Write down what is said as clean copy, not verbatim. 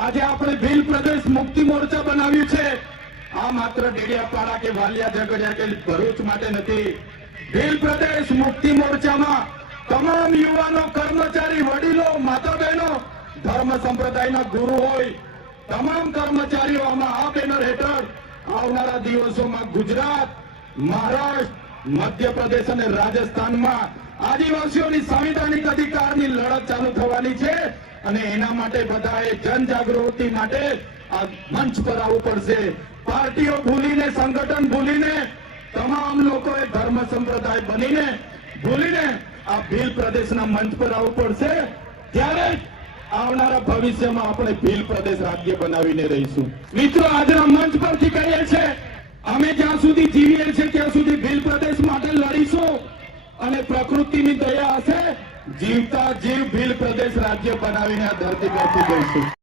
આજે આપણે ભીલ પ્રદેશ મુક્તિ મોરચા બનાવ્યું છે। આ માત્ર ડેડિયાપાડા કે વાલિયા ઝઘડિયા કે ભરૂચ માટે નથી। ભીલ પ્રદેશ મુક્તિ મોરચામાં તમામ યુવાનો, કર્મચારી, વડીલો, માતા બહેનો, ધર્મ સંપ્રદાયના ગુરુ હોય તમામ કર્મચારીઓ આમાં આ બેનર હેઠળ આવનારા દિવસોમાં ગુજરાત, મહારાષ્ટ્ર, મધ્યપ્રદેશ અને રાજસ્થાનમાં આદિવાસીઓની સંવિધાનિક અધિકારની લડત ચાલુ થવાની છે અને એના માટે બધાએ જનજાગૃતિ માટે આ મંચ પર આવવું પડશે। પાર્ટીઓ ભૂલીને, સંગઠન ભૂલીને, તમામ લોકોએ ધર્મ સંપ્રદાય બનીને ભૂલીને આ ભીલ પ્રદેશના મંચ પર આવવું પડશે। ત્યારે આવનારા ભવિષ્યમાં આપણે ભીલ પ્રદેશ રાજ્ય બનાવીને રહીશું। મિત્રો, આજના મંચ પરથી કહીએ છીએ, અમે જ્યાં સુધી જીવીએ છીએ ત્યાં સુધી ભીલ પ્રદેશ માટે લડીશું અને પ્રકૃતિની દયા હશે, જીવતા જીવ ભીલ પ્રદેશ રાજ્ય બનાવીને આ ધરતી પરથી જઈશું।